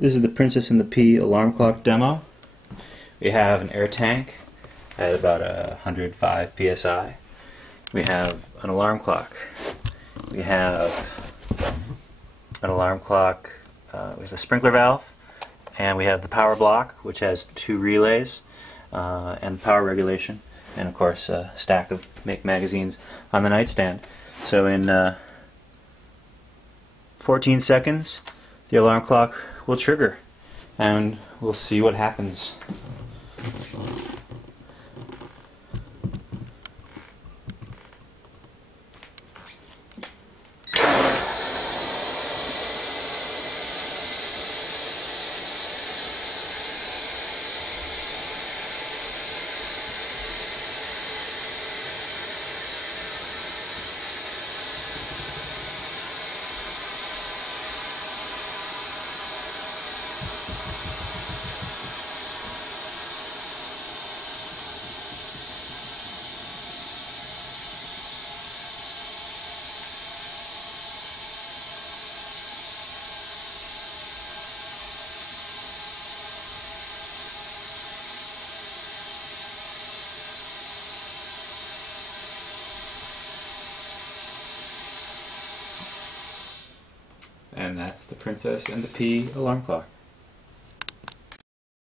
This is the Princess and the Pea alarm clock demo. We have an air tank at about 105 psi. We have an alarm clock. We have an alarm clock with a sprinkler valve, and we have the power block, which has 2 relays and power regulation, and of course a stack of Make magazines on the nightstand. So in 14 seconds the alarm clock will trigger, and we'll see what happens. And that's the Princess and the Pea alarm clock.